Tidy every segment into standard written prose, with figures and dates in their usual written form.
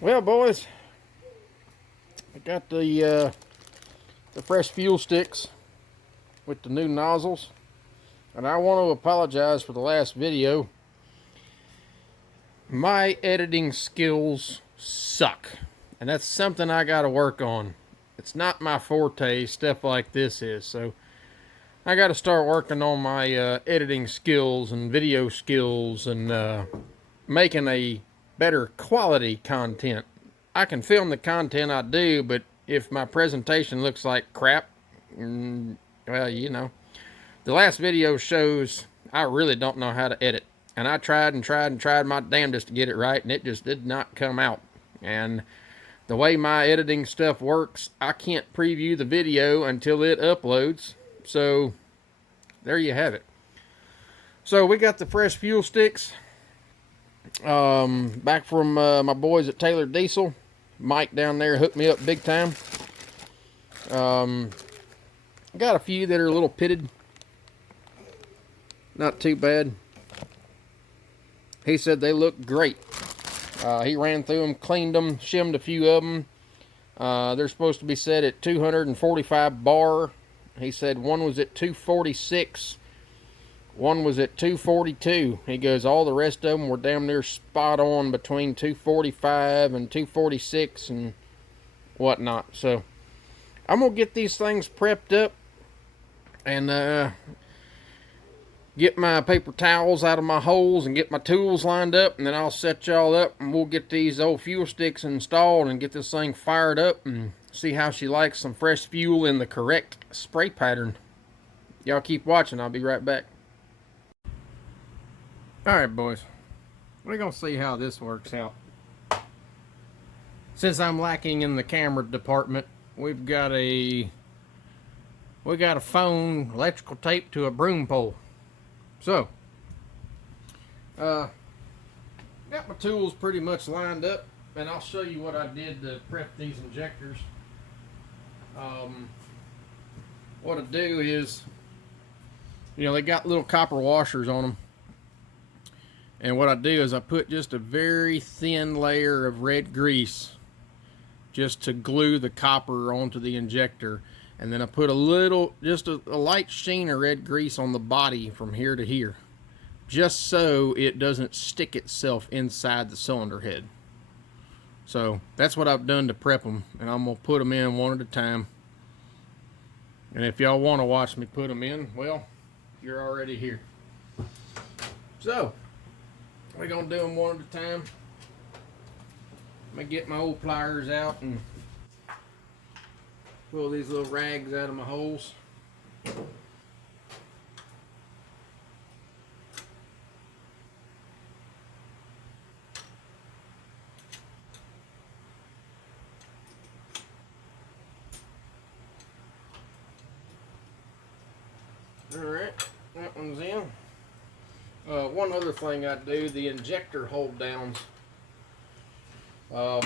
Well, boys, I got the fresh fuel sticks with the new nozzles, and I want to apologize for the last video. My editing skills suck, and that's something I got to work on. It's not my forte, stuff like this is, so I got to start working on my editing skills and video skills and making a better quality content. I can film the content I do, but if my presentation looks like crap, well, you know, the last video shows I really don't know how to edit. And I tried and tried and tried my damnedest to get it right, and it just did not come out. And the way my editing stuff works, I can't preview the video until it uploads. So there you have it. So we got the fresh fuel sticks back from my boys at Taylor Diesel. Mike down there hooked me up big time. Got a few that are a little pitted. Not too bad. He said they look great. He ran through them, cleaned them, shimmed a few of them. They're supposed to be set at 245 bar. He said one was at 246. One was at 242. He goes, all the rest of them were damn near spot on between 245 and 246 and whatnot. So I'm going to get these things prepped up and get my paper towels out of my holes and get my tools lined up, and then I'll set y'all up and we'll get these old fuel sticks installed and get this thing fired up and see how she likes some fresh fuel in the correct spray pattern. Y'all keep watching. I'll be right back. Alright, boys, we're gonna see how this works out. Since I'm lacking in the camera department, we got a phone electrical tape to a broom pole. So, got my tools pretty much lined up, and I'll show you what I did to prep these injectors. What I do is, you know, they got little copper washers on them. And what I do is I put just a very thin layer of red grease just to glue the copper onto the injector. And then I put a little, just a light sheen of red grease on the body from here to here, just so it doesn't stick itself inside the cylinder head. So that's what I've done to prep them, and I'm going to put them in one at a time. And if y'all want to watch me put them in, well, you're already here. So we're going to do them one at a time. I'm going to get my old pliers out and pull these little rags out of my holes. Alright, that one's in. One other thing I do, the injector hold downs. I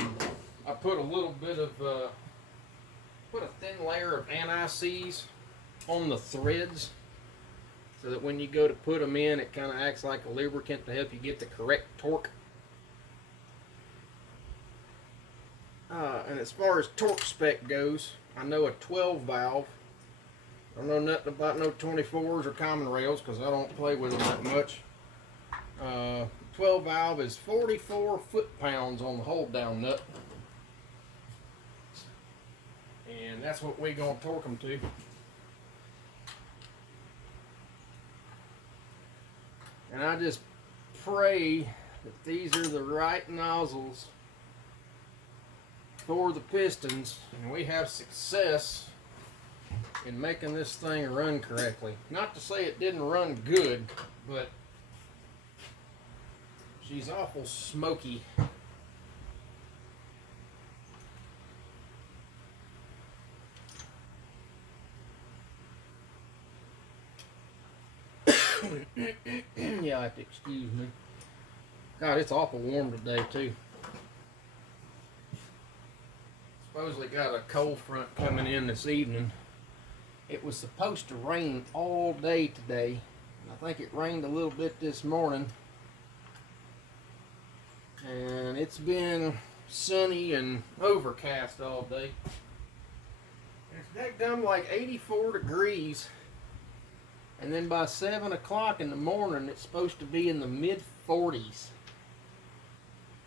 put a little bit of put a thin layer of anti-seize on the threads so that when you go to put them in, it kind of acts like a lubricant to help you get the correct torque. And as far as torque spec goes, I know a 12 valve. I don't know nothing about no 24s or common rails because I don't play with them that much. 12 valve is 44 foot-pounds on the hold down nut. And that's what we're going to torque them to. And I just pray that these are the right nozzles for the pistons, and we have success in making this thing run correctly. Not to say it didn't run good, but she's awful smoky. Yeah, I have to excuse me. God, it's awful warm today too. Supposedly got a cold front coming in this evening. It was supposed to rain all day today. I think it rained a little bit this morning. And it's been sunny and overcast all day. It's done like 84 degrees, and then by 7 o'clock in the morning it's supposed to be in the mid 40s.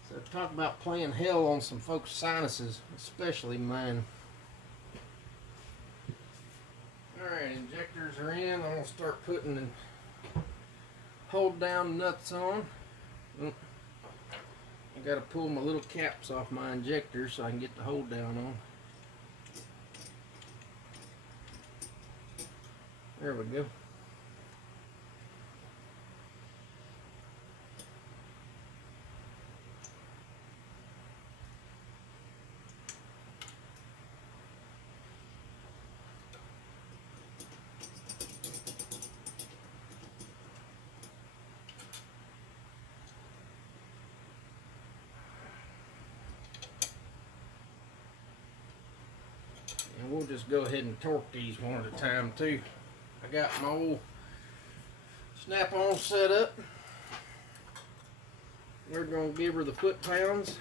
So talk about playing hell on some folks' sinuses, especially mine. Alright, injectors are in. I'm going to start putting the hold down nuts on. I got to pull my little caps off my injector so I can get the hold down on. There we go. And we'll just go ahead and torque these one at a time too. I got my old snap-on set up. We're going to give her the foot-pounds.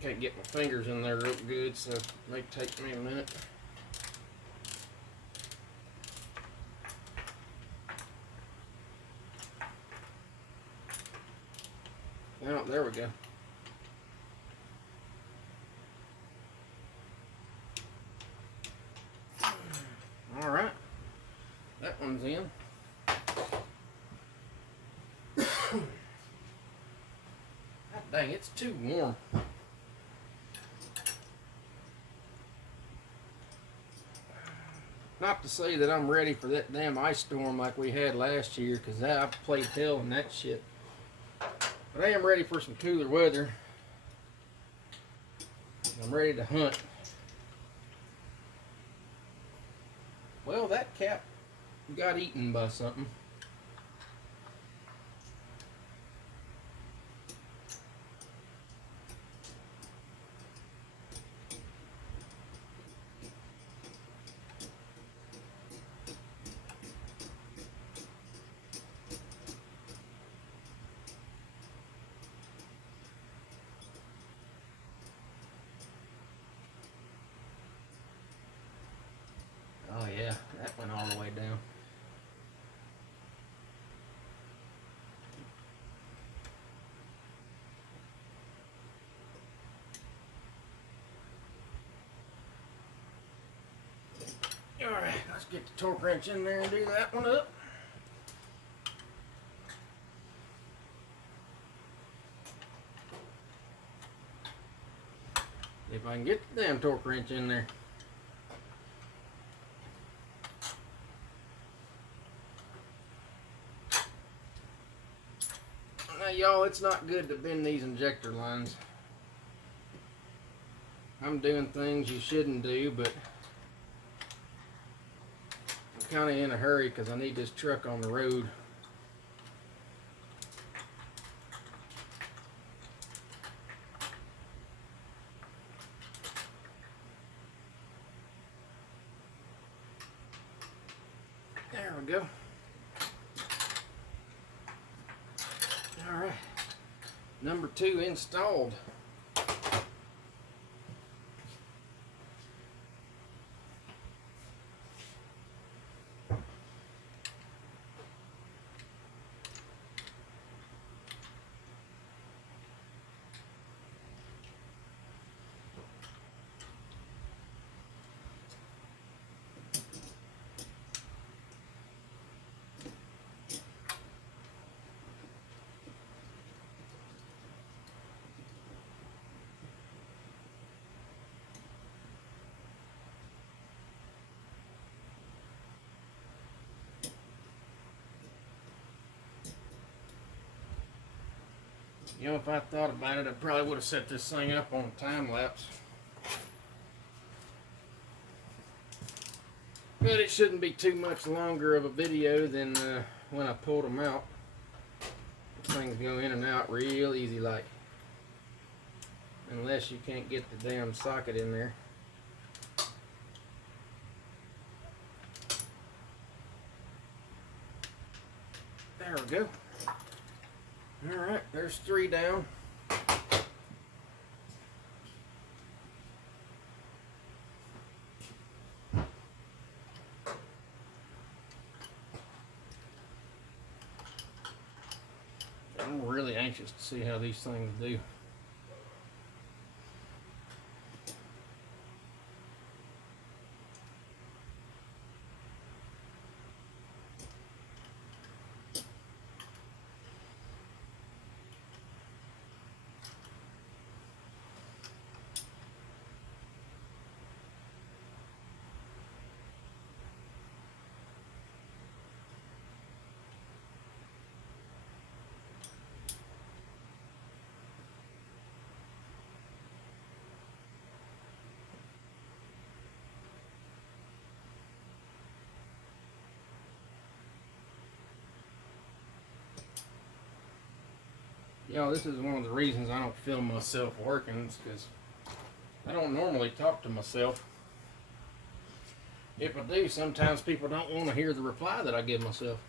Can't get my fingers in there real good, so it may take me a minute. Oh, there we go. All right, that one's in. God dang, it's too warm. Not to say that I'm ready for that damn ice storm like we had last year, because I played hell in that shit. But I am ready for some cooler weather. I'm ready to hunt. Well, that cap got eaten by something. Oh yeah, that went all the way down. Alright, let's get the torque wrench in there and do that one up. If I can get the damn torque wrench in there. Now y'all, it's not good to bend these injector lines. I'm doing things you shouldn't do, but I'm kind of in a hurry because I need this truck on the road. There we go. Alright, number 2 installed. You know, if I thought about it, I probably would have set this thing up on a time lapse. But it shouldn't be too much longer of a video than when I pulled them out. Things go in and out real easy like. Unless you can't get the damn socket in there. There we go. Alright, there's 3 down. I'm really anxious to see how these things do. You know, this is one of the reasons I don't film myself working. It's because I don't normally talk to myself. If I do, sometimes people don't want to hear the reply that I give myself.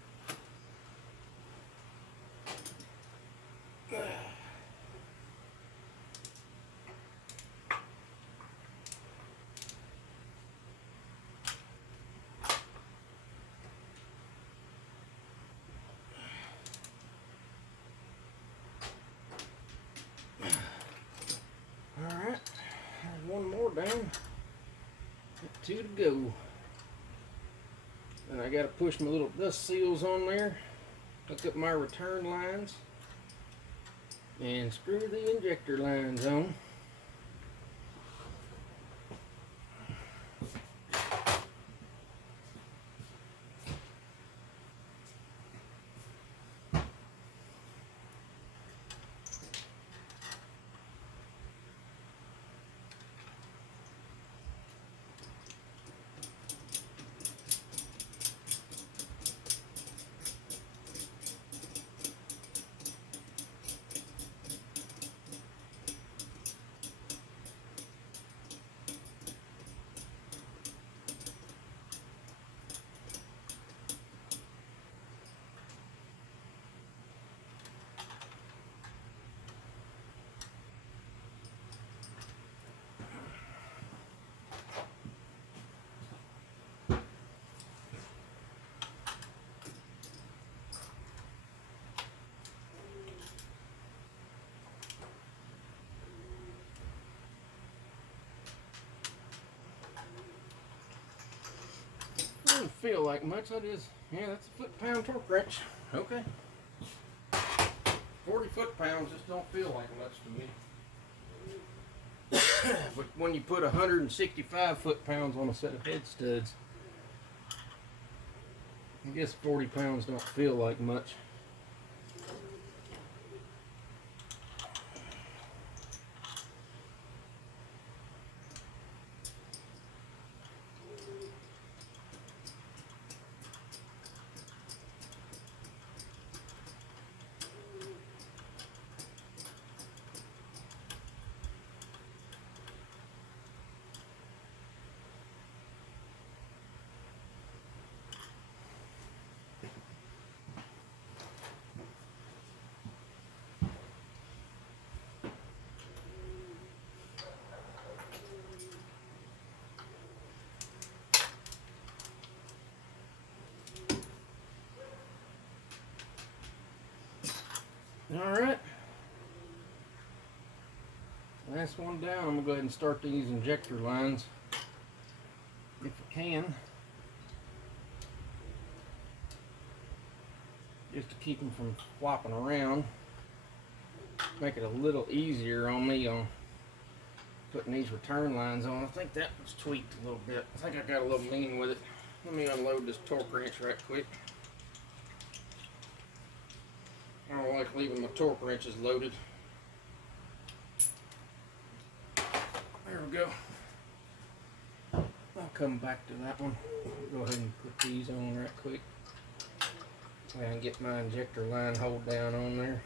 Alright, there's one more down. 2 to go. And I got to push my little dust seals on there, hook up my return lines, and screw the injector lines on. Doesn't feel like much. That is, yeah, that's a foot-pound torque wrench. Okay. 40 foot-pounds just don't feel like much to me. But when you put 165 foot-pounds on a set of head studs, I guess 40 pounds don't feel like much. Alright. Last one down. I'm going to go ahead and start these injector lines. If I can. Just to keep them from flopping around. Make it a little easier on me on putting these return lines on. I think that was tweaked a little bit. I think I got a little mean with it. Let me unload this torque wrench right quick. I don't like leaving my torque wrenches loaded. There we go. I'll come back to that one. Go ahead and put these on right quick. I can get my injector line hold down on there.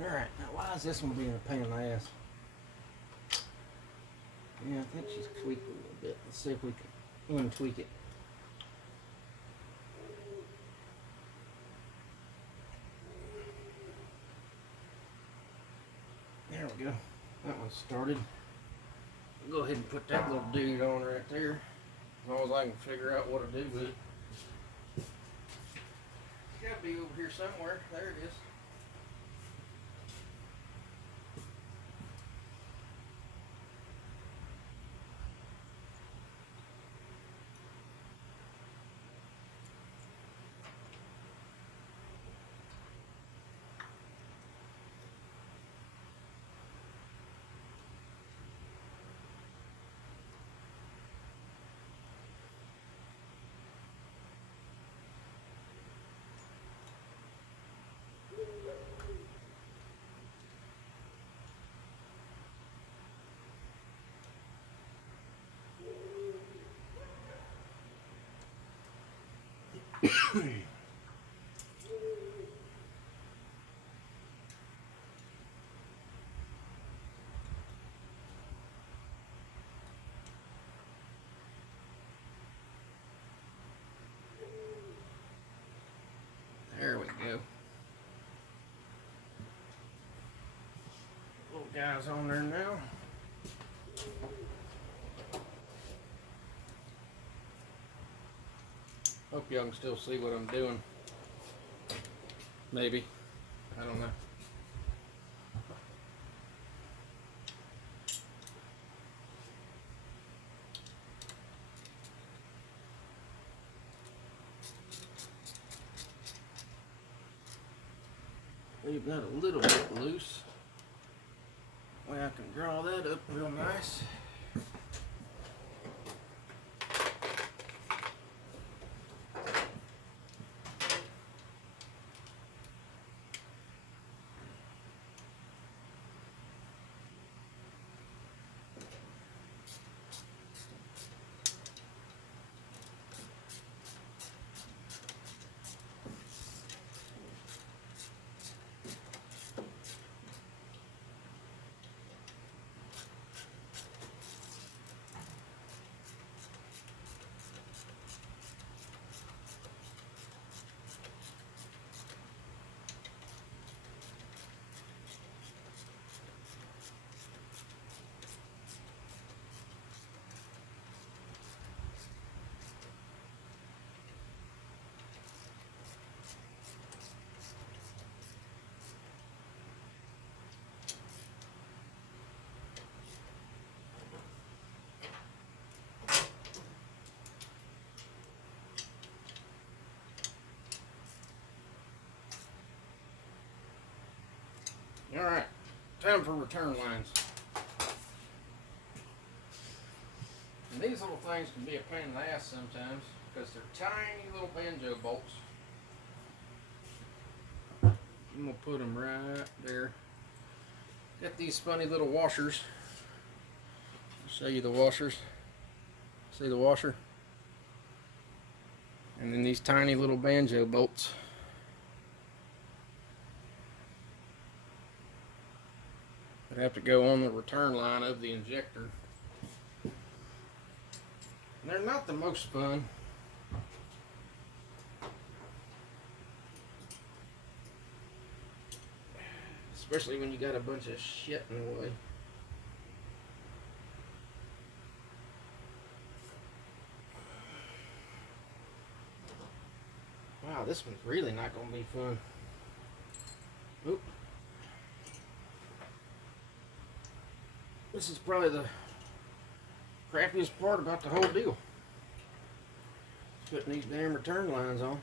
Alright, now why is this one being a pain in the ass? Yeah, I think she's tweaked a little bit. Let's see if we can untweak it. There we go. That one's started. I'll go ahead and put that little dude on right there. As long as I can figure out what to do with it. It's gotta be over here somewhere. There it is. There we go. Little guy's on there now. Hope y'all can still see what I'm doing. Maybe. I don't know. Leave that a little bit loose. Way I can draw that up real nice. Alright, time for return lines. And these little things can be a pain in the ass sometimes because they're tiny little banjo bolts. I'm going to put them right there. Got these funny little washers. I'll show you the washers. See the washer? And then these tiny little banjo bolts. That have to go on the return line of the injector. And they're not the most fun. Especially when you got a bunch of shit in the way. Wow, this one's really not going to be fun. Oop. This is probably the crappiest part about the whole deal. Putting these damn return lines on.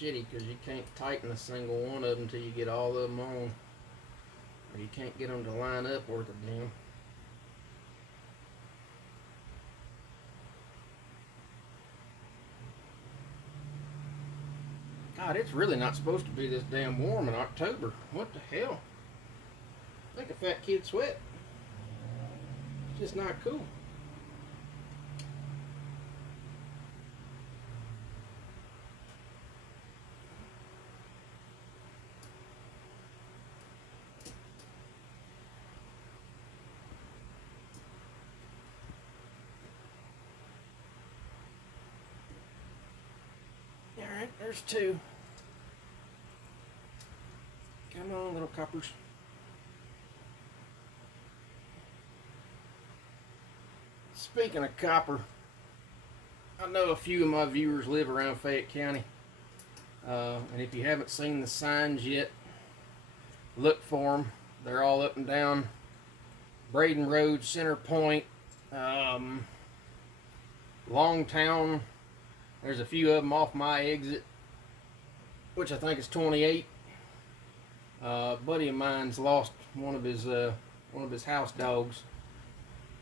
shitty because you can't tighten a single one of them until you get all of them on. Or you can't get them to line up worth a damn. God, it's really not supposed to be this damn warm in October. What the hell? Like a fat kid sweat. It's just not cool. Alright, there's two. Come on, little coppers. Speaking of copper, I know a few of my viewers live around Fayette County. And if you haven't seen the signs yet, look for them. They're all up and down Braden Road, Center Point, Longtown. There's a few of them off my exit, which I think is 28. A buddy of mine's lost one of his house dogs.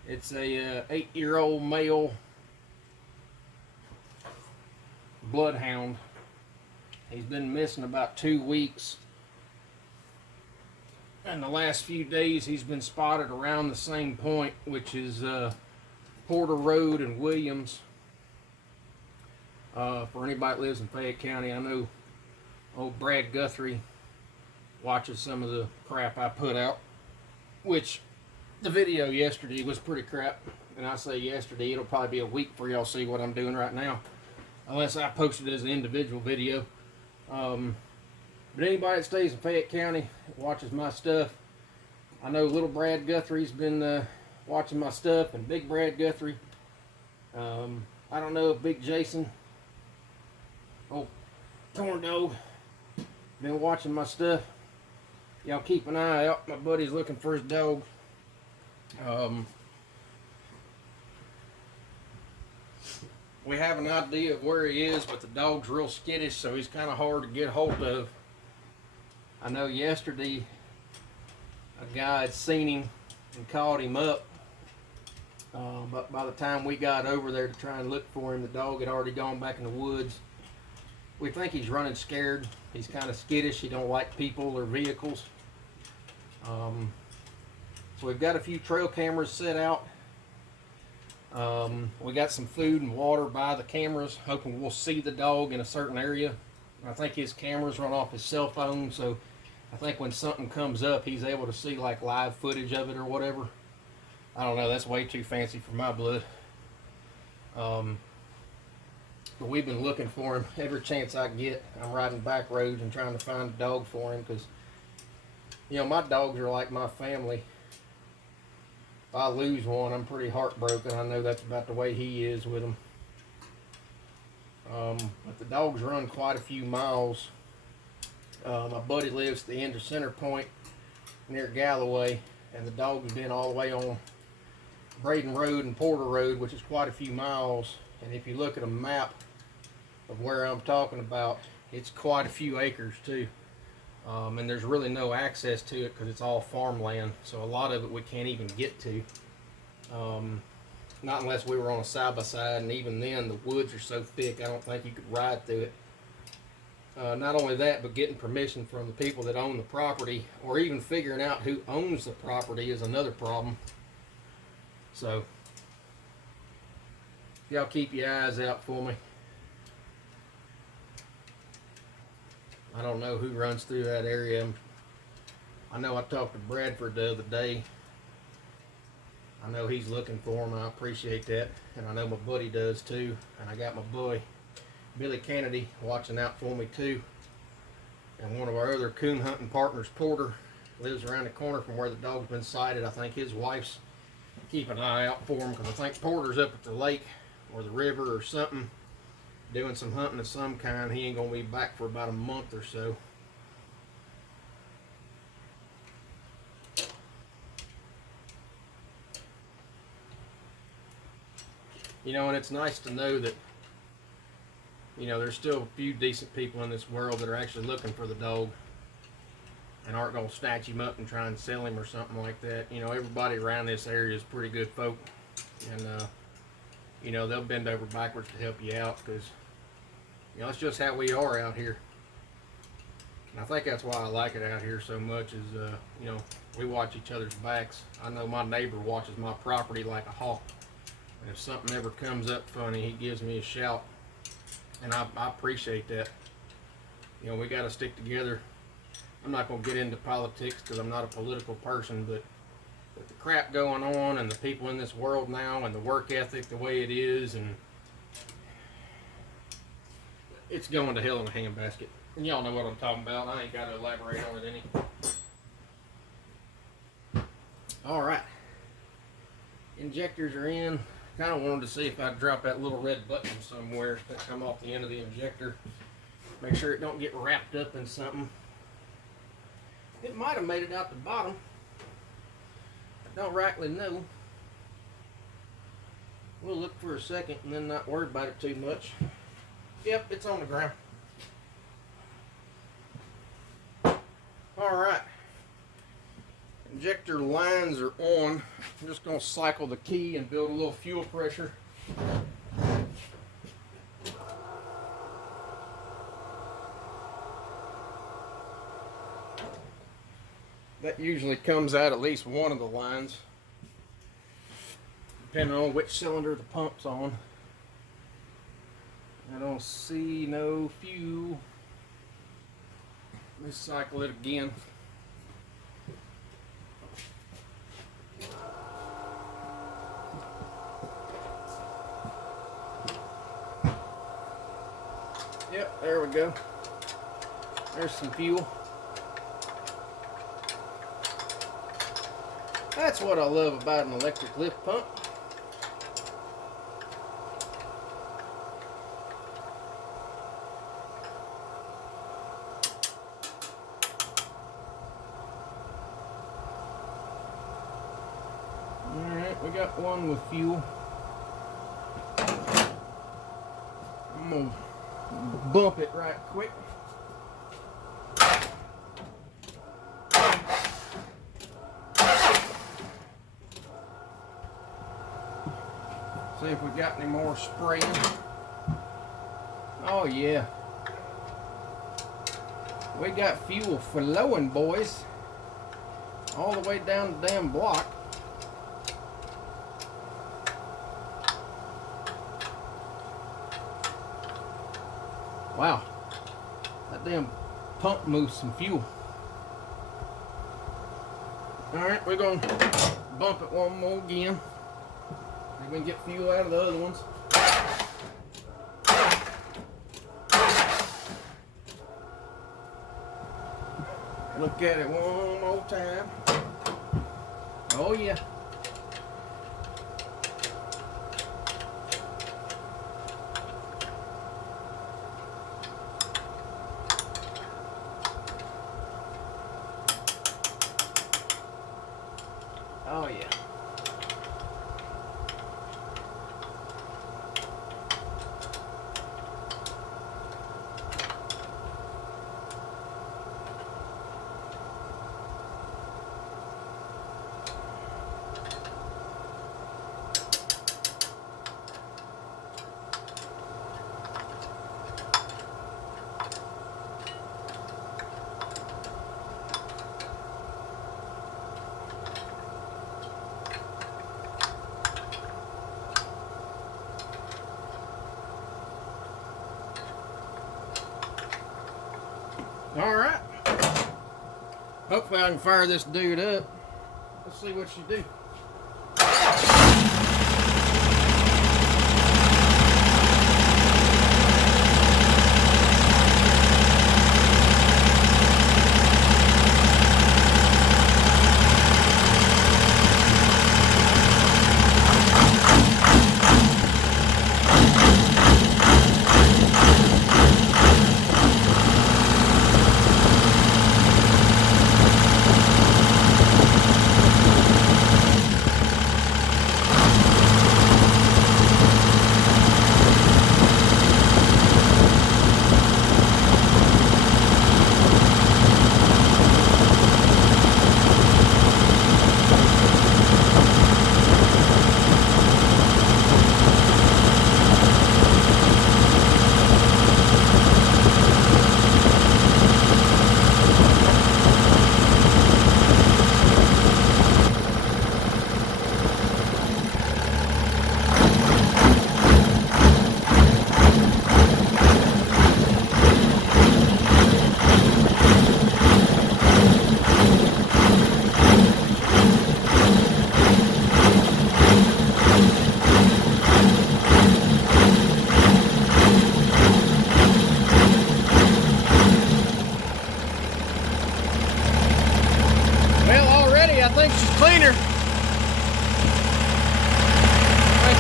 It's a 8-year-old male bloodhound. He's been missing about 2 weeks. And the last few days he's been spotted around the same point, which is Porter Road and Williams. For anybody that lives in Fayette County, I know old Brad Guthrie watches some of the crap I put out, which the video yesterday was pretty crap. And I say yesterday, it'll probably be a week before y'all see what I'm doing right now, unless I post it as an individual video. But anybody that stays in Fayette County, watches my stuff, I know little Brad Guthrie's been watching my stuff, and big Brad Guthrie. I don't know if Big Jason, oh, corn dog, been watching my stuff. Y'all keep an eye out. My buddy's looking for his dog. We have an idea of where he is, but the dog's real skittish, so he's kind of hard to get hold of. I know yesterday a guy had seen him and called him up, but by the time we got over there to try and look for him, the dog had already gone back in the woods. We think he's running scared. He's kind of skittish. He don't like people or vehicles. So we've got a few trail cameras set out. We got some food and water by the cameras, hoping we'll see the dog in a certain area. I think his cameras run off his cell phone, so I think when something comes up, he's able to see like live footage of it or whatever. I don't know, that's way too fancy for my blood. But we've been looking for him every chance I get. I'm riding back roads and trying to find a dog for him, because, you know, my dogs are like my family. If I lose one, I'm pretty heartbroken. I know that's about the way he is with them. But the dogs run quite a few miles. My buddy lives at the end of Center Point near Galloway, and the dog's been all the way on Braden Road and Porter Road, which is quite a few miles. And if you look at a map of where I'm talking about, it's quite a few acres too. And there's really no access to it because it's all farmland, so a lot of it we can't even get to. Not unless we were on a side-by-side, and even then the woods are so thick I don't think you could ride through it. Not only that, but getting permission from the people that own the property, or even figuring out who owns the property, is another problem. So y'all keep your eyes out for me. I don't know who runs through that area. I know I talked to Bradford the other day. I know he's looking for him. I appreciate that. And I know my buddy does too. And I got my boy Billy Kennedy watching out for me too. And one of our other coon hunting partners, Porter, lives around the corner from where the dog's been sighted. I think his wife's keeping an eye out for him, because I think Porter's up at the lake or the river or something, doing some hunting of some kind. He ain't gonna be back for about a month or so. You know, and it's nice to know that you know, there's still a few decent people in this world that are actually looking for the dog and aren't going to snatch him up and try and sell him or something like that. You know, everybody around this area is pretty good folk, and you know, they'll bend over backwards to help you out, because, you know, it's just how we are out here. And I think that's why I like it out here so much is, you know, we watch each other's backs. I know my neighbor watches my property like a hawk. And if something ever comes up funny, he gives me a shout. And I appreciate that. You know, we got to stick together. I'm not going to get into politics because I'm not a political person, but with the crap going on and the people in this world now and the work ethic the way it is, and it's going to hell in a handbasket. And y'all know what I'm talking about. I ain't got to elaborate on it any. Alright. Injectors are in. Kind of wanted to see if I'd drop that little red button somewhere that come off the end of the injector. Make sure it don't get wrapped up in something. It might have made it out the bottom. I don't rightly know. We'll look for a second and then not worry about it too much. Yep, it's on the ground. Alright. Injector lines are on. I'm just going to cycle the key and build a little fuel pressure. That usually comes out at least one of the lines, depending on which cylinder the pump's on. I don't see no fuel. Let's cycle it again. Yep, there we go. There's some fuel. That's what I love about an electric lift pump. Alright, we got one with fuel. I'm gonna bump it right quick. See if we got any more spraying. Oh yeah. We got fuel flowing, boys. All the way down the damn block. Wow. That damn pump moves some fuel. Alright, we're gonna bump it one more again. We can get fuel out of the other ones. Look at it one more time. Oh yeah. Oh yeah. Alright. Hopefully I can fire this dude up. Let's see what you do.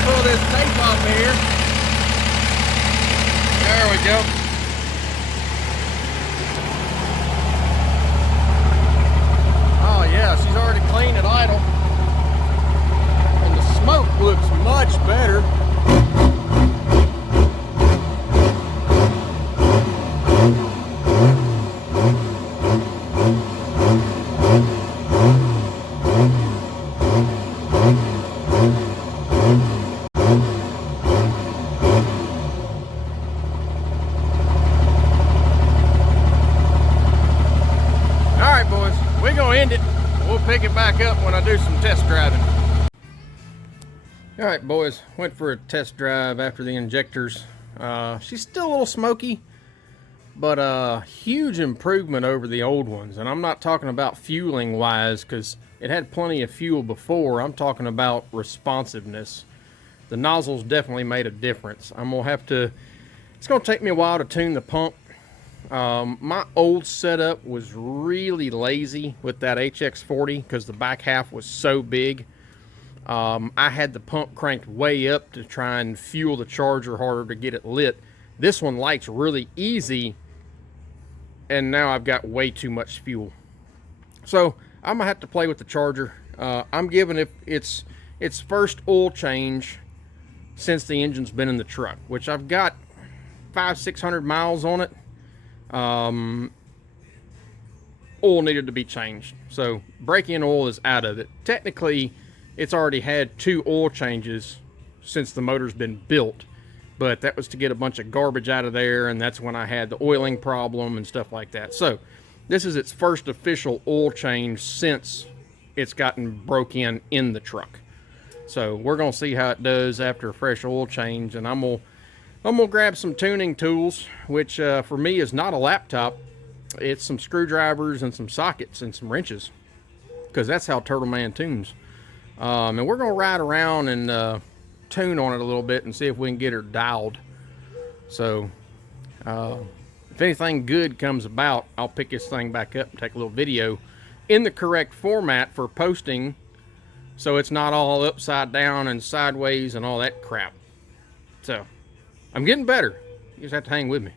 pull this tape off here. There we go. Oh yeah, she's already clean at idle. And the smoke looks much better. Alright boys, we're going to end it. We'll pick it back up when I do some test driving. Alright boys, went for a test drive after the injectors. She's still a little smoky, but a huge improvement over the old ones. And I'm not talking about fueling wise, because it had plenty of fuel before. I'm talking about responsiveness. The nozzles definitely made a difference. I'm going to have to, it's going to take me a while to tune the pump. My old setup was really lazy with that HX40 because the back half was so big. I had the pump cranked way up to try and fuel the charger harder to get it lit. This one lights really easy, and now I've got way too much fuel. So I'm gonna have to play with the charger. I'm giving it its first oil change since the engine's been in the truck, which I've got 500-600 miles on it. Oil needed to be changed, so break-in oil is out of it. Technically it's already had 2 oil changes since the motor's been built, but that was to get a bunch of garbage out of there, and that's when I had the oiling problem and stuff like that. So this is its first official oil change since it's gotten broke in the truck. So we're gonna see how it does after a fresh oil change, and I'm gonna grab some tuning tools, which for me is not a laptop. It's some screwdrivers and some sockets and some wrenches, because that's how Turtle Man tunes. And we're gonna ride around and tune on it a little bit and see if we can get her dialed. So if anything good comes about, I'll pick this thing back up and take a little video in the correct format for posting, so it's not all upside down and sideways and all that crap. So I'm getting better. You just have to hang with me.